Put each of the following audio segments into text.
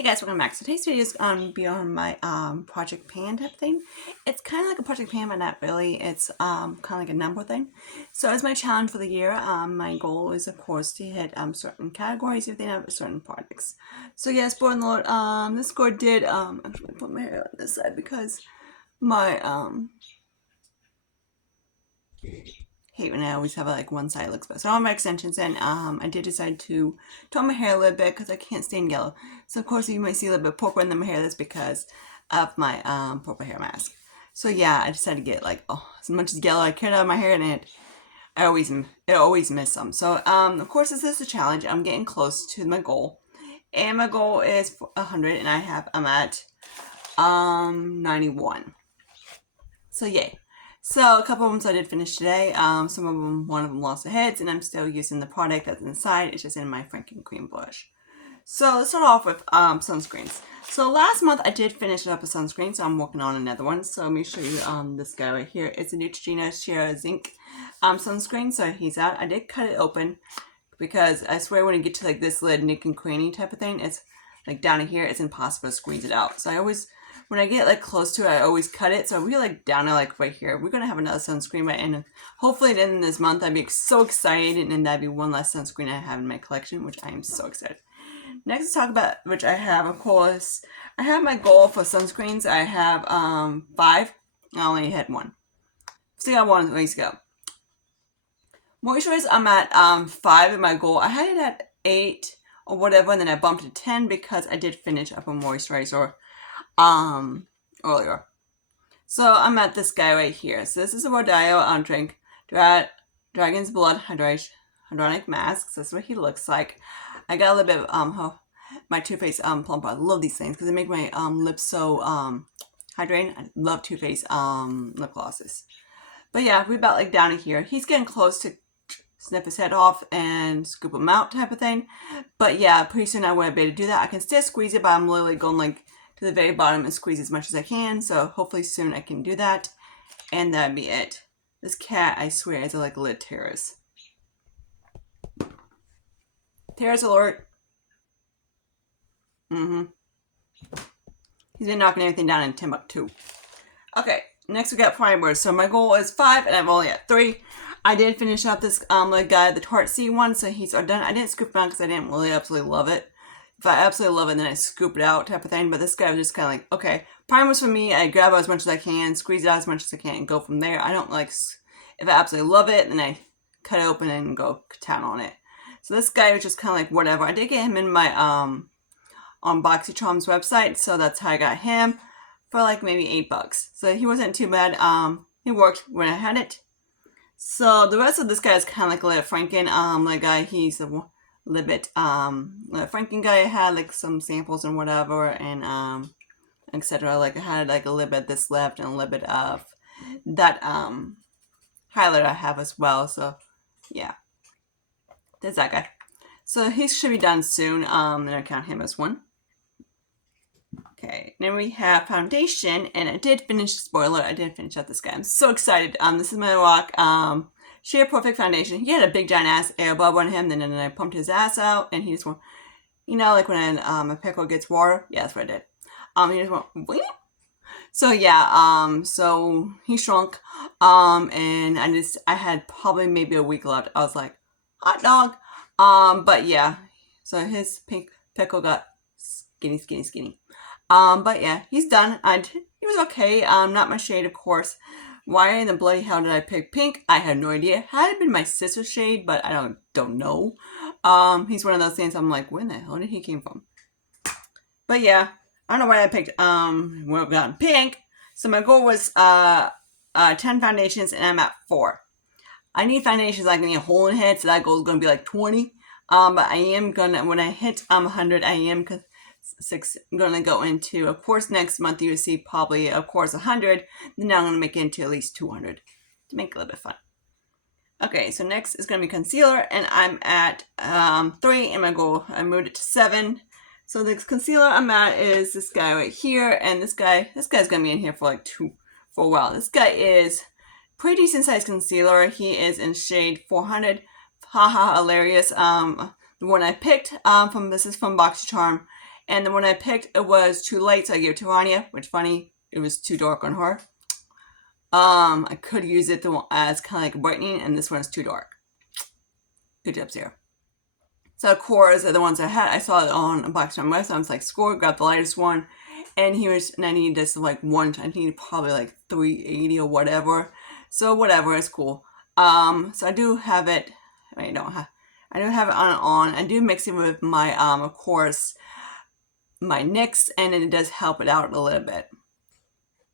Hey guys, welcome back. So today's video is going to be on my Project Pan type thing. It's kind of like a Project Pan, but not really. It's kind of like a number thing. So as my challenge for the year, my goal is of course to hit certain categories if they have certain projects. So yes, spoiler alert, this score did actually put my hair on this side because my hate when I always have like one side looks better. So all my extensions in, I did decide to tone my hair a little bit because I can't stand yellow. So of course you might see a little bit purple in my hair. That's because of my purple hair mask. So yeah, I decided to get like as much as yellow I could out of my hair, and it always miss some. So of course this is a challenge. I'm getting close to my goal, and my goal is 100, and I'm at 91. So yay. So a couple of them I did finish today. Some of them, one of them lost the heads, and I'm still using the product that's inside. It's just in my Franken cream blush. So let's start off with sunscreens. So last month I did finish up a sunscreen, so I'm working on another one. So let me show you this guy right here. It's a Neutrogena Sheer Zinc sunscreen. So he's out. I did cut it open because I swear when you get to like this lid nick and cranny type of thing, it's like down here, it's impossible to squeeze it out. So I always, when I get like close to it, I always cut it. So we like down to like right here. We're gonna have another sunscreen by end. Hopefully at the end of this month. I'd be so excited, and then that'd be one less sunscreen I have in my collection, which I am so excited. Next, let's talk about which I have. Of course, I have my goal for sunscreens. I have 5. I only had 1. Still got 1 ways to go. Moisturize, I'm at 5 in my goal. I had it at 8 or whatever, and then I bumped it to 10 because I did finish up a moisturizer earlier. So I'm at this guy right here. So this is a Rodeo drink, Dragon's Blood Hyaluronic Mask. So that's what he looks like. I got a little bit of my Too Faced Plump. I love these things because they make my lips so hydrating. I love Too Faced lip glosses. But yeah, we're about like down to here. He's getting close to snip his head off and scoop him out type of thing. But yeah, pretty soon I won't be able to do that. I can still squeeze it, but I'm literally going like to the very bottom and squeeze as much as I can. So hopefully soon I can do that. And that'd be it. This cat, I swear, is like lit terrors. Terrors alert. He's been knocking everything down in Timbuktu. Okay, next we got primers. So my goal is 5, and I'm only at 3. I did finish up this like guy, the Tarte C one, so he's done. I didn't scoop it out because I didn't really absolutely love it. If I absolutely love it, then I scoop it out type of thing. But this guy was just kind of like, okay, primers for me. I grab it as much as I can, squeeze it out as much as I can, and go from there. I don't like, if I absolutely love it, then I cut it open and go town on it. So this guy was just kind of like whatever. I did get him in my on BoxyCharm's website, so that's how I got him for like maybe $8. So he wasn't too bad. He worked when I had it. So the rest of this guy is kind of like a little Franken like guy. He's a little bit Franken guy. I had like some samples and whatever, and etc. Like I had like a little bit of this left and a little bit of that highlighter I have as well. So yeah, there's that guy. So he should be done soon. And I count him as 1. Okay, then we have foundation, and I did finish, spoiler, I did finish up this guy. I'm so excited. This is my Rock Sheer Perfect Foundation. He had a big giant ass air bubble on him, then I pumped his ass out, and he just went, you know, like when a pickle gets water? Yeah, that's what I did. He just went, Wee! So yeah, so he shrunk, and I had probably maybe a week left. I was like, hot dog. But yeah, so his pink pickle got skinny. But yeah, he's done. He was okay. Not my shade, of course. Why in the bloody hell did I pick pink? I have no idea. Had it been my sister's shade, but I don't know. He's one of those things I'm like, where in the hell did he came from? But yeah, I don't know why I picked pink. So my goal was 10 foundations, and I'm at 4. I need foundations like I need a hole in the head, so that goal is gonna be like 20. But I am gonna, when I hit 100, I am gonna go into, of course, next month you will see probably, of course, 100. Then now I'm gonna make it into at least 200 to make it a little bit fun. Okay, so next is gonna be concealer, and I'm at 3 in my goal. I moved it to 7. So the concealer I'm at is this guy right here, and this guy's gonna be in here for a while. This guy is pretty decent sized concealer. He is in shade 400. Haha, hilarious. The one I picked this is from BoxyCharm. And the one I picked, it was too light, so I gave it to Rania, which funny, it was too dark on her. I could use it as kind of like brightening, and this one is too dark. Good job, Sarah. So cores are the ones I had. I saw it on a box on my website. So I was like, score, grab the lightest one. And I need this like I need probably like 380 or whatever. So whatever, it's cool. So I do have it. I do have it on. I do mix it with my of course, my NYX, and it does help it out a little bit.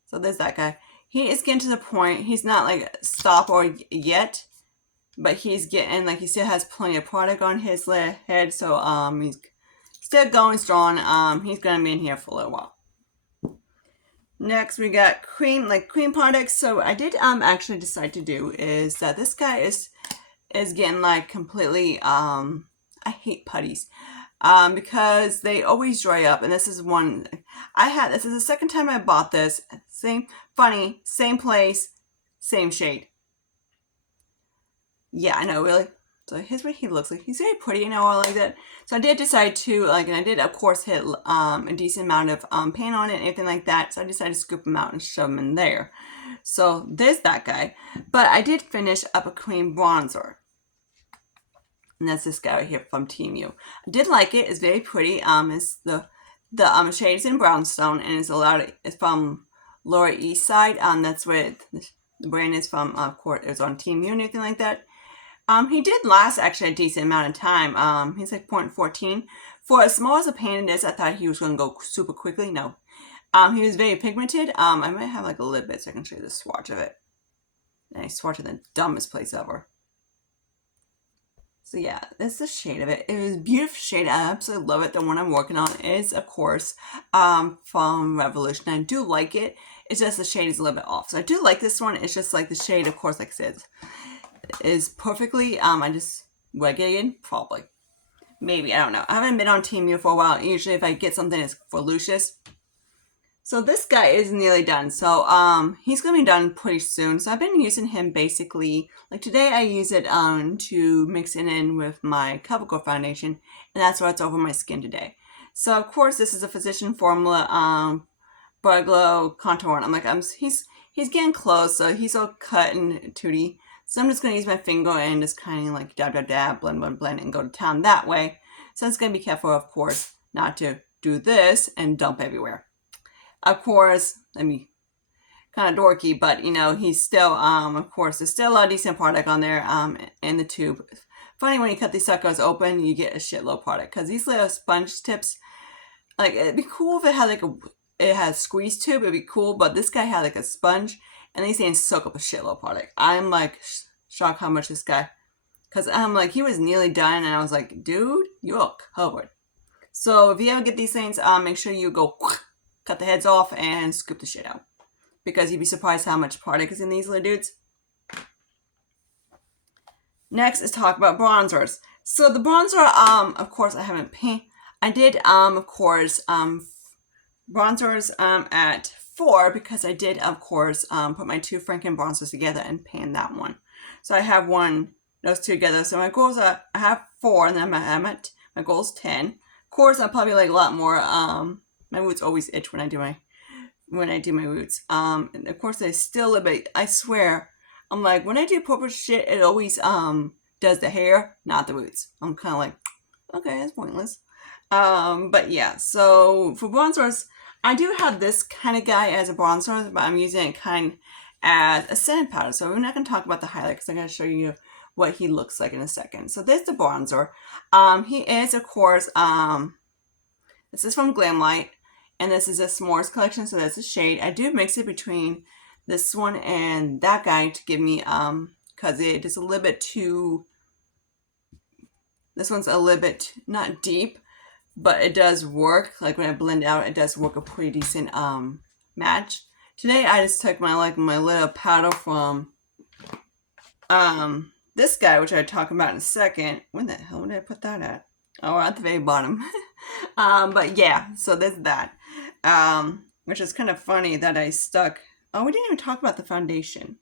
So there's that guy. He is getting to the point. He's not like stop or yet, but he's getting like he still has plenty of product on his head. So he's still going strong. He's gonna be in here for a little while. Next we got cream products. So I did actually decide to do is that this guy is getting like completely I hate putties. Because they always dry up, and this is one this is the second time I bought this. Same place, same shade. Yeah, I know, really. So here's what he looks like. He's very pretty, you know, I like that. So I did decide to, like, and I did, of course, hit a decent amount of paint on it and everything like that. So I decided to scoop them out and shove them in there. So there's that guy. But I did finish up a cream bronzer. And that's this guy right here from Team U. I did like it. It's very pretty. It's the shade is in brownstone, and it's from Lower East Side. That's where the brand is from. Of course, it was on Team U and anything like that. He did last actually a decent amount of time. He's like 0.14. For as small as a paint it is, I thought he was going to go super quickly. No. He was very pigmented. I might have like a little bit so I can show you the swatch of it. And I swatched it in the dumbest place ever. So yeah, this is the shade of it. It was a beautiful shade. I absolutely love it. The one I'm working on is, of course, from Revolution. I do like it. It's just the shade is a little bit off. So I do like this one. It's just like the shade, of course, like I said, is perfectly, I just, would I get it in? Probably. Maybe, I don't know. I haven't been on Team U for a while. Usually if I get something, it's for Lucius. So this guy is nearly done. So he's going to be done pretty soon. So I've been using him basically, like today I use it to mix it in with my CoverGirl foundation. And that's what's over my skin today. So of course this is a Physician Formula Bar Glow Contour. I'm like, he's getting close. So he's all cut and tooty. So I'm just going to use my finger and just kind of like dab, dab, dab, blend, blend, blend, and go to town that way. So it's going to be careful, of course, not to do this and dump everywhere. Of course, I mean, kind of dorky, but, you know, he's still, of course, there's still a decent product on there in the tube. Funny, when you cut these suckers open, you get a shitload of product. Because these little sponge tips, like, it'd be cool if it had, like, it has squeeze tube. It'd be cool, but this guy had, like, a sponge. And these things soak up a shitload of product. I'm like shocked how much this guy, because I'm like, he was nearly done, and I was like, dude, you're covered. So if you ever get these things, make sure you go cut the heads off and scoop the shit out, because you'd be surprised how much product is in these little dudes. Next is talk about bronzers. So the bronzer, of course, I haven't painted. I did, of course, bronzers at 4, because I did, of course, put my 2 Franken bronzers together and pan that one. So I have those two together. So my goals are, I have 4, and then my goal is 10. Of course, I'll probably like a lot more. My roots always itch when I do my roots. And of course, they still a little bit. I swear, I'm like, when I do purple shit, it always does the hair, not the roots. I'm kind of like, okay, that's pointless. But yeah. So for bronzers, I do have this kind of guy as a bronzer, but I'm using it kind of as a setting powder. So we're not going to talk about the highlight, because I'm going to show you what he looks like in a second. So there's the bronzer. He is, of course, this is from Glamlight, and this is a S'mores collection, so that's a shade. I do mix it between this one and that guy to give me, because it is a little bit too, this one's a little bit, not deep, but it does work. Like when I blend out, it does work a pretty decent match. Today I just took my little powder from this guy, which I'll talk about in a second. When the hell did I put that at? Oh, at the very bottom. But yeah, so there's that. Which is kind of funny that I stuck. Oh, we didn't even talk about the foundation.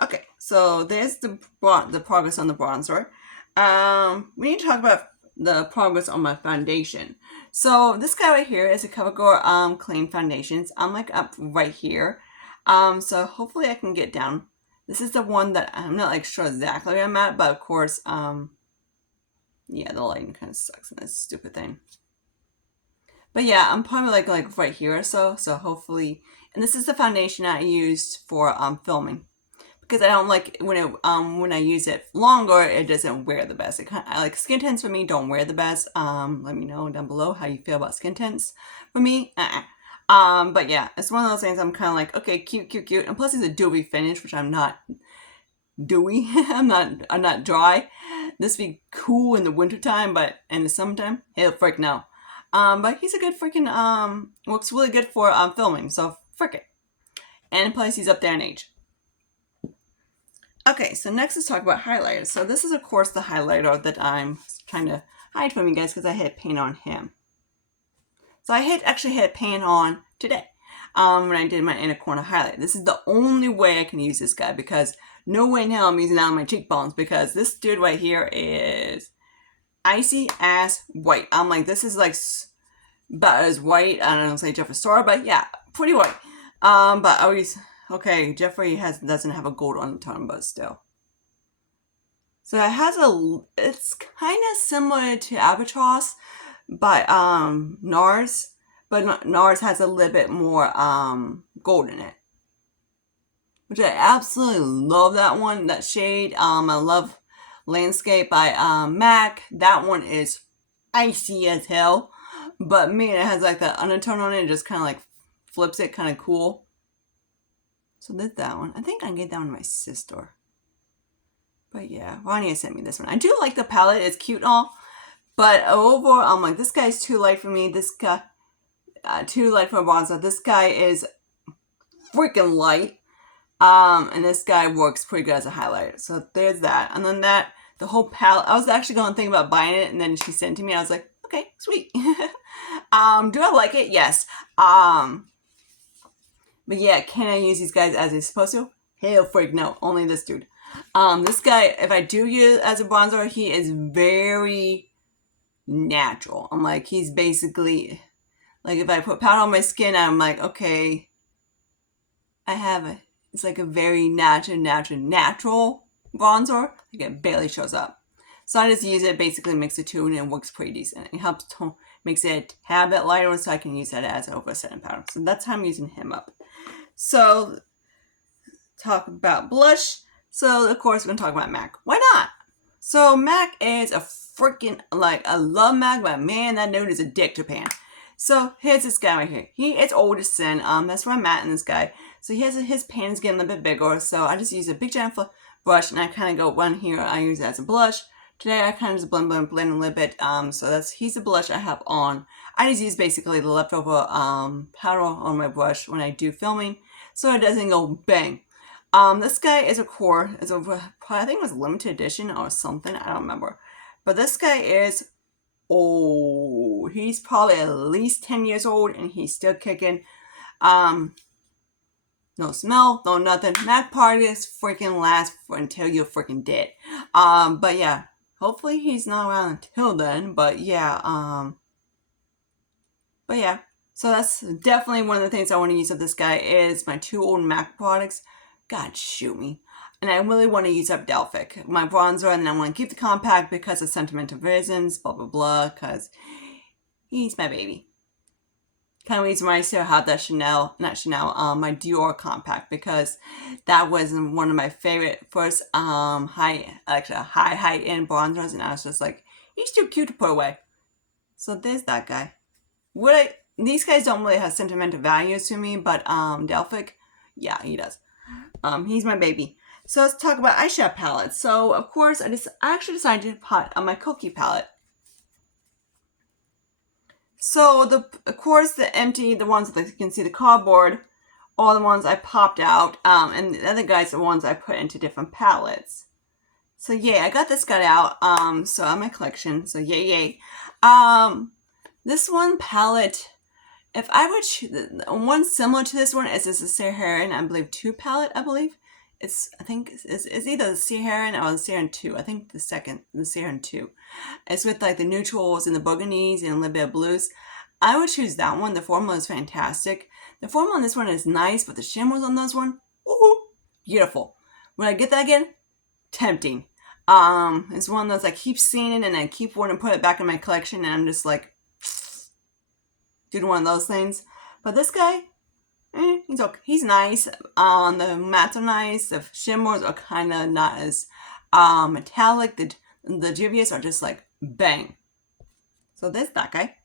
Okay, so there's the progress on the bronzer. We need to talk about the progress on my foundation. So this guy right here is a CoverGirl Clean Foundations. I'm like up right here. So hopefully I can get down. This is the one that I'm not like sure exactly where I'm at, but of course, yeah, the lighting kind of sucks in this stupid thing. But yeah, I'm probably like right here or so. So hopefully, and this is the foundation I used for filming, because I don't like when I use it longer, it doesn't wear the best. I like skin tints for me don't wear the best. Let me know down below how you feel about skin tints. For me, but yeah, it's one of those things I'm kind of like, okay, cute, cute, cute. And plus it's a dewy finish, which I'm not dewy. I'm not dry. This would be cool in the wintertime, but in the summertime, hell frick no. But he's a good freaking works really good for filming, so frick it. And plus he's up there in age. Okay, so next let's talk about highlighters. So this is of course the highlighter that I'm trying to hide from you guys because I hit paint on him. So I actually hit paint on today when I did my inner corner highlight. This is the only way I can use this guy because no way in hell I'm using that on my cheekbones because this dude right here is icy ass white. I'm like, this is like about as white. I don't know, say Jeffree Star, but yeah, pretty white. But I always, okay, Jeffree doesn't have a gold undertone, but still. So it's kind of similar to Albatross by NARS, but NARS has a little bit more gold in it, which I absolutely love. That shade. I love Landscape by MAC. That one is icy as hell, but man, it has like that undertone on it. It just kind of like flips it, kind of cool. So there's that one. I think I can get that one to my sister. But yeah, Ronnie sent me this one. I do like the palette. It's cute and all. But overall, I'm like, this guy's too light for me. This guy, too light for a bronzer. This guy is freaking light. And this guy works pretty good as a highlighter. So there's that. And then the whole palette, I was actually going to think about buying it. And then she sent it to me. I was like, okay, sweet. Do I like it? Yes. But yeah, can I use these guys as I'm supposed to? Hell freak no. Only this dude. This guy, if I do use it as a bronzer, he is very natural. I'm like, he's basically like, if I put powder on my skin, I'm like, okay, it's like a very natural bronzer. Like it barely shows up. So I just use it, basically mix the two, and it works pretty decent. It helps makes it a tad bit lighter, so I can use that as over setting powder. So that's how I'm using him up. So talk about blush. So of course we're gonna talk about MAC. Why not? So MAC is a freaking, like, I love MAC, but man, that dude is a dick to pan. So here's this guy right here. It's old as sin. That's where I'm at in this guy. So his pan is getting a little bit bigger. So I just use a big giant brush, and I kind of go one here. I use it as a blush. Today I kind of just blend a little bit. So he's the blush I have on. I just use basically the leftover powder on my brush when I do filming, so it doesn't go bang. This guy is I think it was limited edition or something. I don't remember. But this guy is old. He's probably at least 10 years old, and he's still kicking. No smell, no nothing. MAC parties freaking last until you're freaking dead. But yeah, hopefully he's not around until then. But yeah, so that's definitely one of the things I want to use of this guy is my two old MAC products. God shoot me. And I really want to use up Delphic, my bronzer, and I want to keep the compact because of sentimental reasons, blah, blah, blah, because he's my baby. Kind of reason why I still have that my Dior compact, because that was one of my favorite first high-end bronzers, and I was just like, he's too cute to put away. So there's that guy. These guys don't really have sentimental values to me, but Delphic, yeah, he does. He's my baby. So let's talk about eyeshadow palettes. So of course, I actually decided to put on my Kokie palette. So of course the ones that you can see the cardboard, all the ones I popped out, and the other guys are the ones I put into different palettes. So yay, I got this guy out. So on my collection. So yay. This one palette, if I would choose one similar to this one, is this a Saharan, I believe 2 palette, I believe. I think it's either the Saharan or the Saharan 2. I think the Saharan 2. It's with like the neutrals and the burgundies and a little bit of blues. I would choose that one. The formula is fantastic. The formula on this one is nice, but the shimmers on this one, ooh, beautiful. Would I get that again? Tempting. It's one of those I keep seeing it and I keep wanting to put it back in my collection, and I'm just like, doing one of those things. But this guy, he's okay. He's nice. The mattes are nice. The shimmers are kind of not as metallic. The Juvias are just like bang. So there's that guy.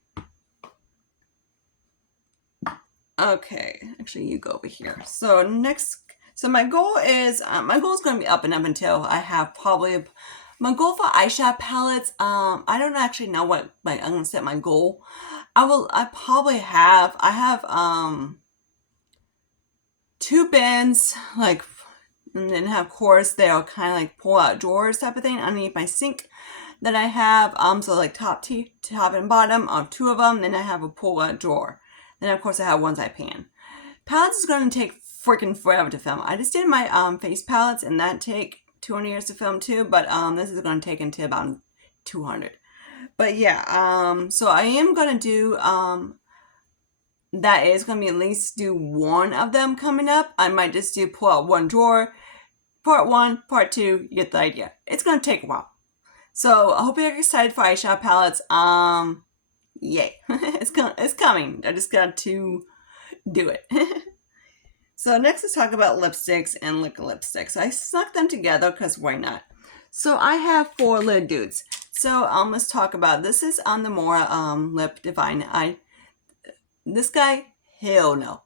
Okay, actually, you go over here. So next, so my goal is going to be up and up until I have probably my goal for eyeshadow palettes. I don't actually know what I'm going to set my goal. I have 2 bins, like, and then have, of course, they're kind of like pull out drawers type of thing underneath my sink that I have. So like top and bottom of 2 of them. Then I have a pull out drawer. Then of course I have one side pan. Palettes is going to take freaking forever to film. I just did my face palettes, and that take 200 years to film too. But this is going to take until about 200. But yeah, so I am going to do that is going to be at least do one of them coming up. I might just do pull out one drawer, part 1, part 2. You get the idea. It's going to take a while. So I hope you're excited for eyeshadow palettes. Yay. It's coming. I just got to do it. So next, let's talk about lipsticks and liquid lipsticks. I snuck them together because why not? So I have 4 lid dudes. So let's talk about, this is on the Mora Lip Divine. This guy, hell no.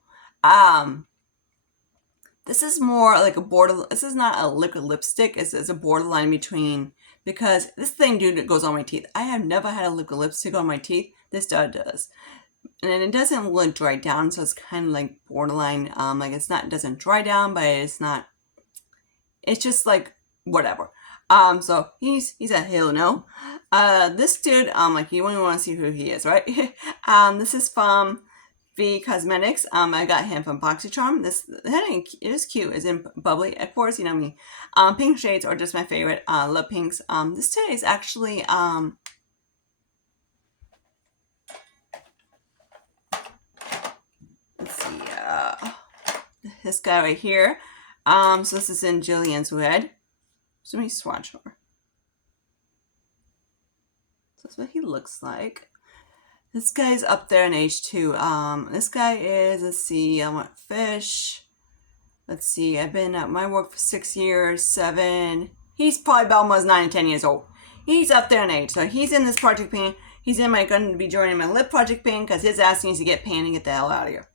This is more like a border. This is not a liquid lipstick. It's a borderline between, because this thing, dude, goes on my teeth. I have never had a liquid lipstick on my teeth. This does. And it doesn't really dry down, so it's kind of like borderline. Like it doesn't dry down, but it's not. It's just like whatever. So he's a hell no. This dude, like you wouldn't want to see who he is, right? This is from V Cosmetics. I got him from BoxyCharm. The heading is cute. It's in bubbly, of course. You know me. Pink shades are just my favorite. Lip pinks. This today is actually let's see. This guy right here. So this is in Jillian's Red. So let me swatch her. So that's what he looks like. This guy's up there in age too. This guy is, let's see, I want fish. Let's see, I've been at my work for 6 years, 7. He's probably about almost 9 and 10 years old. He's up there in age. So he's in this project pan. He's going to be joining my lip project pan because his ass needs to get pan and get the hell out of here.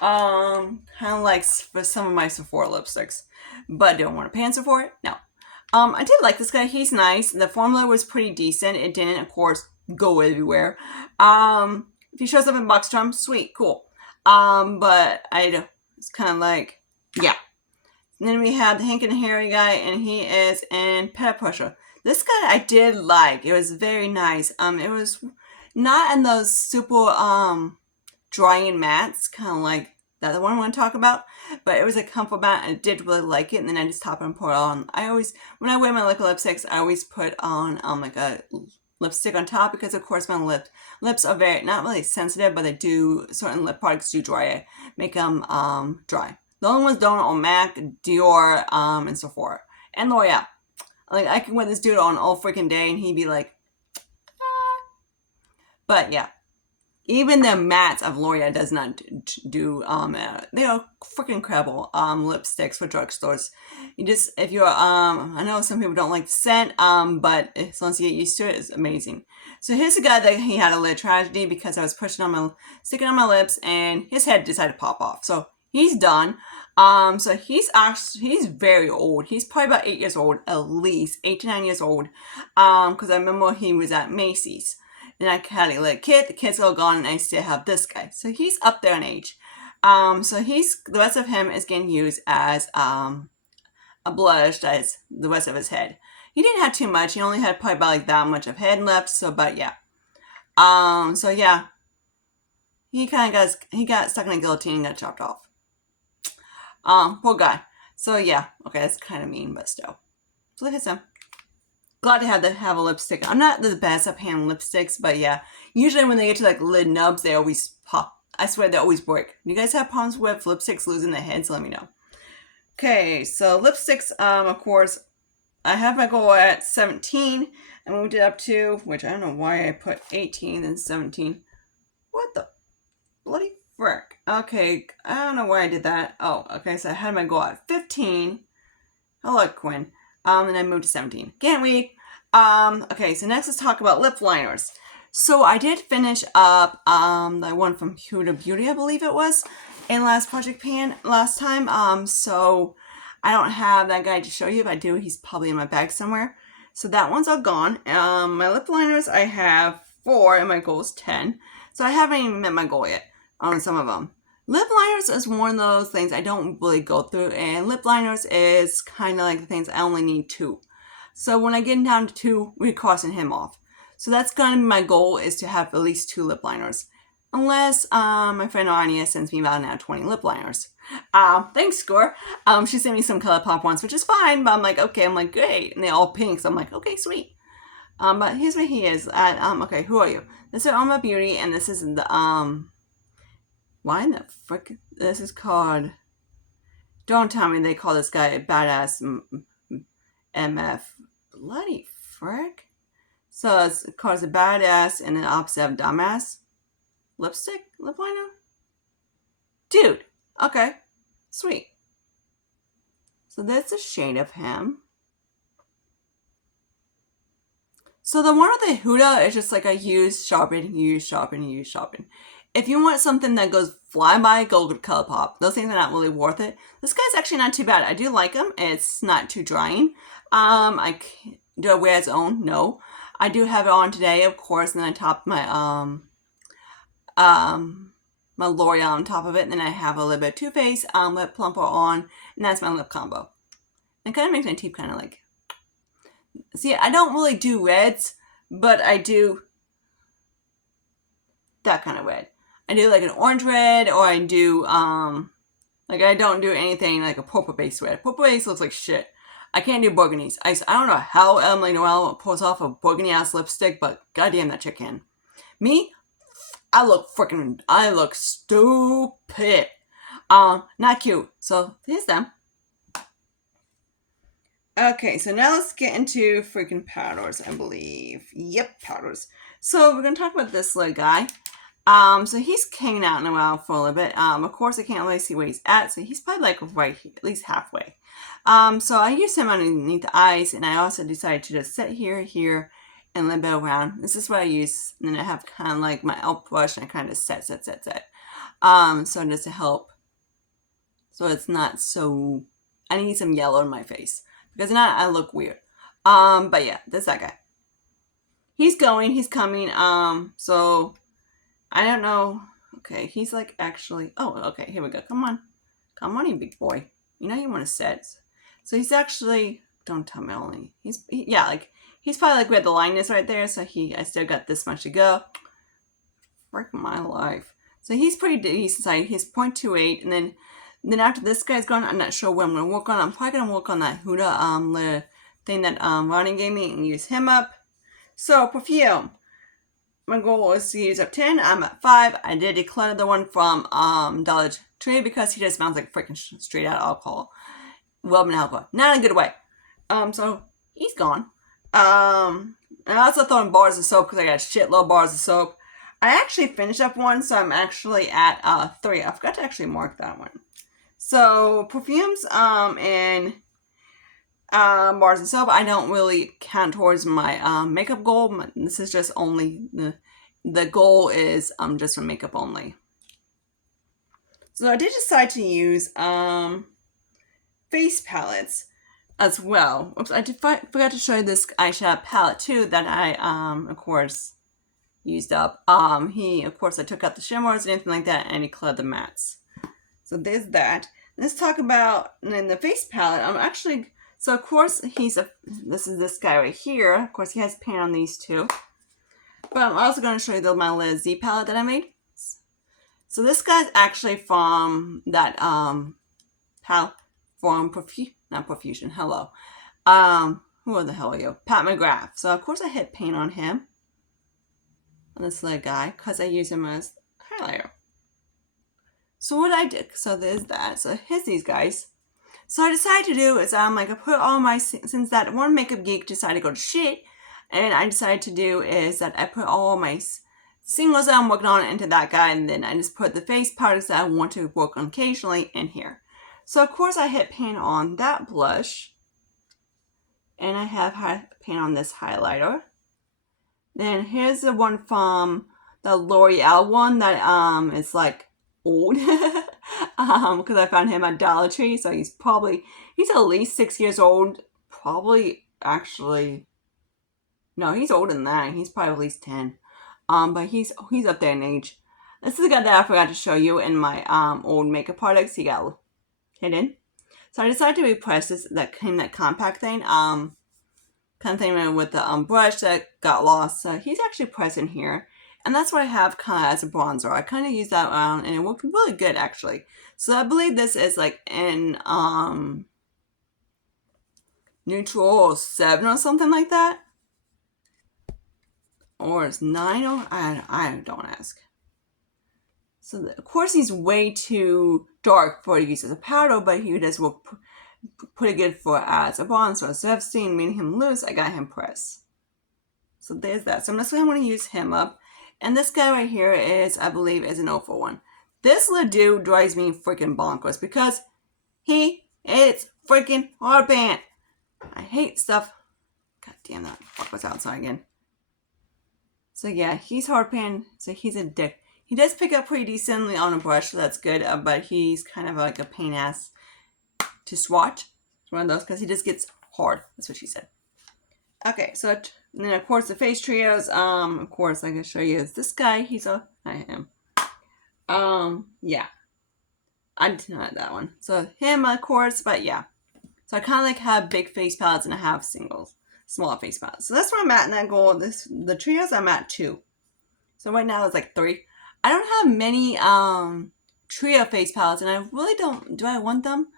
Kind of like for some of my Sephora lipsticks. But do I want to pan Sephora? No. I did like this guy. He's nice. The formula was pretty decent. It didn't, of course, go everywhere. If he shows up in BoxyCharm, sweet, cool. But it's kind of like, yeah. And then we have the Hank and Harry guy, and he is in Pet Pusher. This guy I did like. It was very nice. It was not in those super drying mattes, kind of like the other one I want to talk about, but it was a comfort matte. I did really like it, and then I just top and pour it on. When I wear my liquid lipsticks, I always put on like a lipstick on top, because of course my lips are very, not really sensitive, but certain lip products do make them dry. The only ones don't are MAC, Dior, and Sephora, and L'Oreal. Like I can wear this dude on all freaking day, and he'd be like, ah. But yeah. Even the mattes of L'Oreal does not do, they are freaking incredible, lipsticks for drugstores. If you're, I know some people don't like the scent, but as long as you get used to it, it's amazing. So here's a guy that he had a lip tragedy because I was sticking on my lips, and his head decided to pop off. So he's done. So he's very old. He's probably about 8 years old, at least 8 to 9 years old. Because I remember he was at Macy's. And I had a little kid, the kid's all gone, and I still have this guy. So he's up there in age. So the rest of him is getting used as a blush as the rest of his head. He didn't have too much. He only had probably about like that much of head left. So, but yeah. So yeah. He got stuck in a guillotine and got chopped off. Poor guy. So yeah, okay, that's kind of mean, but still. So look at them. Glad to have a lipstick. I'm not the best at paying lipsticks, but yeah. Usually when they get to like lid nubs, they always pop. I swear they always break. You guys have problems with lipsticks losing their heads? Let me know. Okay, so lipsticks, of course, I have my goal at 17. I moved it up to, which I don't know why I put 18 and 17. What the bloody frick? Okay, I don't know why I did that. Oh, okay, so I had my goal at 15. Hello, Quinn. And I moved to 17. Can't wait. Okay, so next let's talk about lip liners. So I did finish up the one from Huda Beauty, I believe it was, in last Project Pan last time. So I don't have that guide to show you. If I do, he's probably in my bag somewhere. So that one's all gone. My lip liners, I have 4, and my goal is 10. So I haven't even met my goal yet on some of them. Lip liners is one of those things I don't really go through, and lip liners is kind of like the things I only need 2. So when I get down to 2, we're crossing him off. So that's going to be my goal, is to have at least 2 lip liners. Unless my friend Arnia sends me about now 20 lip liners. Thanks, Score. She sent me some ColourPop ones, which is fine, but I'm like, okay, I'm like, great. And they're all pink, so I'm like, okay, sweet. But here's where he is at, okay, who are you? This is Alma Beauty, and this is the, why in the frick? This is called. Don't tell me they call this guy a badass MF. Bloody frick. So it's called a badass and an opposite of dumbass. Lipstick? Lip liner? Dude. Okay. Sweet. So that's a shade of him. So the one with the Huda is just like a use, sharpen, use, sharpen, use, sharpen. If you want something that goes fly by, go with ColourPop. Those things are not really worth it. This guy's actually not too bad. I do like him. It's not too drying. Do I wear its own? No. I do have it on today, of course, and then I top my my L'Oreal on top of it, and then I have a little bit of Too Faced lip plumper on, and that's my lip combo. It kind of makes my teeth kind of like. See, I don't really do reds, but I do that kind of red. I do like an orange red, or I do, like I don't do anything like a purple base red. Purple base looks like shit. I can't do burgundies. I don't know how Emily Noel pulls off a burgundy ass lipstick, but goddamn that chick can. Me, I look stupid. Not cute. So here's them. Okay, so now let's get into freaking powders, I believe. Yep, powders. So we're gonna talk about this little guy. So he's hanging out in a while for a little bit. Of course, I can't really see where he's at, so he's probably like right here, at least halfway. So I used him underneath the eyes, and I also decided to just sit here, and limp it around. This is what I use, and then I have kind of like my elf brush, and I kind of set. So just to help, so it's not so. I need some yellow in my face because now I look weird. But yeah, that's that guy. He's coming. So. I don't know. Okay, he's like actually. Oh, okay, here we go. Come on, you big boy. You know you want to set. So he's actually. Don't tell me only. He's probably like where the line is right there. So I still got this much to go. Frick my life. So he's pretty decent size. He's 0.28, and then after this guy's gone, I'm not sure what I'm gonna work on. I'm probably gonna work on that Huda little thing that Ronnie gave me and use him up. So perfume. My goal was to use up 10. I'm at 5. I did declutter the one from Dollar Tree because he just smells like freaking straight out alcohol. Rubbing alcohol. Not in a good way. So he's gone. And I also throw in bars of soap because I got shitload of bars of soap. I actually finished up one, so I'm actually at 3. I forgot to actually mark that one. So perfumes and bars of soap, I don't really count towards my makeup goal. This is just only the goal is just for makeup only. So I did decide to use face palettes as well. Oops, I forgot to show you this eyeshadow palette too that I of course used up. Of course I took out the shimmers and anything like that, and he cleared the mattes. So there's that. Let's talk about in the face palette. So of course this is this guy right here. Of course he has paint on these two. But I'm also going to show you my little Z palette that I made. So this guy's actually from that palette from not Profusion, hello. Who the hell are you? Pat McGrath. So of course I hit paint on him. On this little guy, because I use him as highlighter. So what I did, so there's that. So here's these guys. So I decided to do is I put all my, since that one makeup geek decided to go to shit, and I decided to do is that I put all my singles that I'm working on into that guy, and then I just put the face powders that I want to work on occasionally in here. So of course I hit paint on that blush, and I have paint on this highlighter. Then here's the one from the L'Oreal one that is like old because I found him at Dollar Tree, so he's at least 6 years old, probably. Actually, no, he's older than that. He's probably at least 10, but he's up there in age. This is the guy that I forgot to show you in my old makeup products. He got hidden, so I decided to repress that compact thing kind of thing with the brush that got lost. So he's actually present here. And that's what I have kind of as a bronzer. I kind of use that around, and it worked really good, actually. So I believe this is like in neutral 7 or something like that. Or it's 9 or... I don't ask. So of course he's way too dark for to use as a powder, but he does work pretty good for as a bronzer. So I've seen me him loose, I got him pressed. So there's that. So I'm just going to use him up. And this guy right here is, I believe, is an 041. This little dude drives me freaking bonkers because it's freaking hardpan. I hate stuff. God damn, that fuck was outside again. So yeah, he's hardpan, so he's a dick. He does pick up pretty decently on a brush, so that's good, but he's kind of like a pain ass to swatch. It's one of those because he just gets hard. That's what she said. Okay, so and then of course the face trios, of course I can show you is this guy. I am. Yeah. I did not that one. So him, of course, but yeah. So I kind of like have big face palettes and I have small face palettes. So that's where I'm at in that goal. The trios I'm at 2. So right now it's like 3. I don't have many trio face palettes, and I really don't. Do I want them?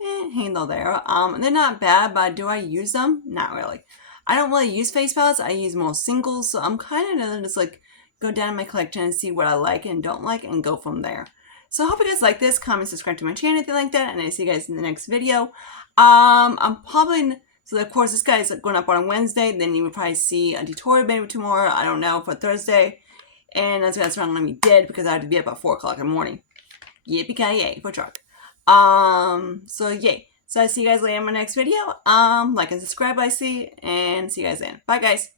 Handle there. They're not bad, but do I use them? Not really. I don't really use face palettes. I use more singles, so I'm kind of just like go down in my collection and see what I like and don't like and go from there. So I hope you guys like this. Comment, subscribe to my channel if you like that, and I see you guys in the next video. I'm probably, so of course this guy is going up on a Wednesday, then you would probably see a tutorial maybe tomorrow, I don't know, for Thursday. And that's going to be dead because I have to be up at 4 o'clock in the morning. Yippee-ki-yay for truck. So yay. So I see you guys later in my next video. Like and subscribe, I see, and see you guys then. Bye guys.